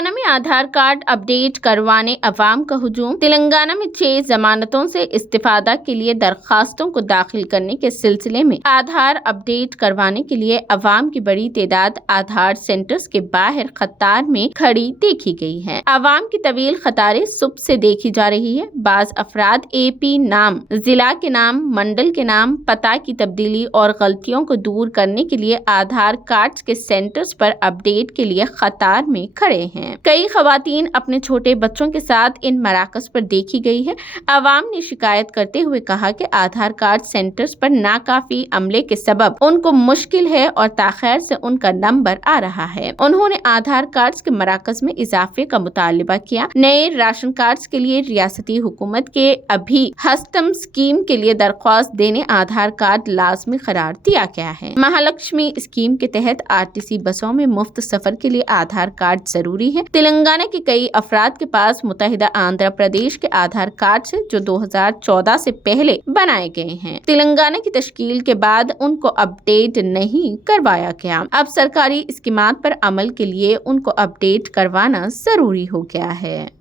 तेलंगाना में आधार card update करवाने अवाम का हुजूम। तेलंगाना में 6 जमानतों से इस्तीफादा के लिए दरखास्तों को दाखिल करने के सिलसिले में आधार अपडेट करवाने के लिए अवाम की बड़ी तादाद आधार सेंटर्स के बाहर कतार में खड़ी देखी गई है। अवाम की तवील कतारें सुबह से देखी जा रही है। बाज अफराद AP नाम, जिला के नाम, मंडल के नाम, पता की तब्दीली और गलतियों को दूर करने के लिए आधार कार्ड के सेंटर्स पर अपडेट के लिए कतार में खड़े हैं। कई खवातीन अपने छोटे बच्चों के साथ इन मराकज पर देखी गई है। अवाम ने शिकायत करते हुए कहा कि आधार कार्ड सेंटर्स पर नाकाफी अमले के सबब उनको मुश्किल है और ताखीर से उनका नंबर आ रहा है। उन्होंने आधार कार्ड के मराकज में इजाफे का मुतालबा किया। नए राशन कार्ड के लिए रियासती हुकूमत के अभी हस्तम स्कीम के लिए दरख्वास्त देने आधार कार्ड लाजमी करार दिया गया है। महालक्ष्मी स्कीम के तहत RTC बसों में मुफ्त सफर के लिए आधार कार्ड जरूरी है। तेलंगाना के कई अफराद के पास मुत्तहिदा आंध्र प्रदेश के आधार कार्ड है जो 2014 से पहले बनाए गए हैं। तेलंगाना की तश्कील के बाद उनको अपडेट नहीं करवाया गया। अब सरकारी स्कीमात पर अमल के लिए उनको अपडेट करवाना जरूरी हो गया है।